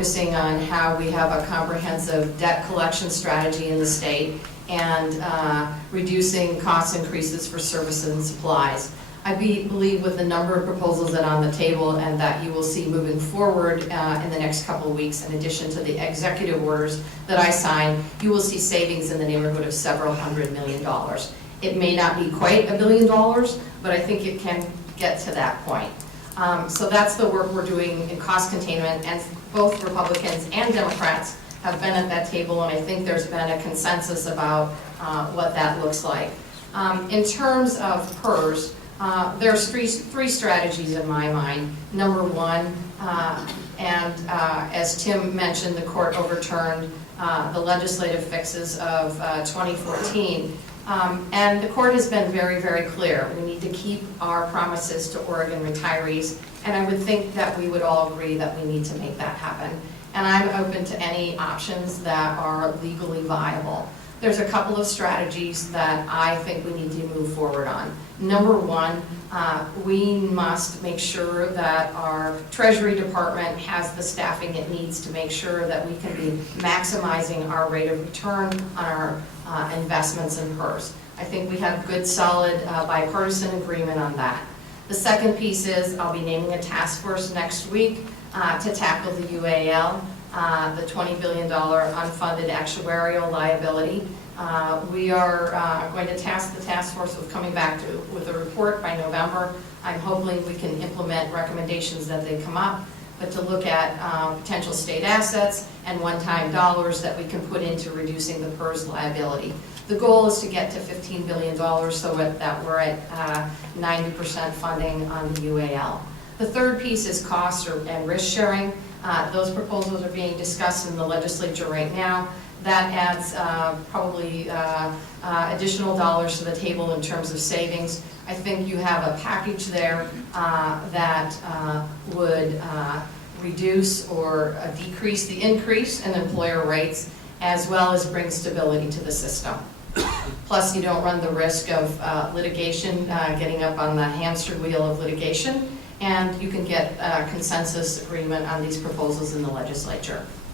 focusing on how we have a comprehensive debt collection strategy in the state and reducing cost increases for services and supplies. I believe with the number of proposals that are on the table and that you will see moving forward in the next couple of weeks, in addition to the executive orders that I sign, you will see savings in the neighborhood of several $100 million. It may not be quite $1 billion, but I think it can get to that point. So that's the work we're doing in cost containment, and both Republicans and Democrats have been at that table, and I think there's been a consensus about what that looks like. In terms of PERS, there's three strategies in my mind. Number one, as Tim mentioned, the court overturned the legislative fixes of 2014. And the court has been very, very clear. We need to keep our promises to Oregon retirees, and I would think that we would all agree that we need to make that happen. And I'm open to any options that are legally viable. There's a couple of strategies that I think we need to move forward on. Number one, we must make sure that our Treasury Department has the staffing it needs to make sure that we can be maximizing our rate of return on our investments in PERS. I think we have good, solid bipartisan agreement on that. The second piece is I'll be naming a task force next week to tackle the UAL, the $20 billion unfunded actuarial liability. We are going to task the task force with coming back with a report by November. I'm hoping we can implement recommendations that they come up, but to look at potential state assets and one-time dollars that we can put into reducing the PERS liability. The goal is to get to $15 billion so that we're at 90% funding on the UAL. The third piece is cost and risk sharing. Those proposals are being discussed in the legislature right now. That adds probably additional dollars to the table in terms of savings. I think you have a package there that would reduce or decrease the increase in employer rates, as well as bring stability to the system. Plus, you don't run the risk of litigation, getting up on the hamster wheel of litigation, and you can get consensus agreement on these proposals in the legislature.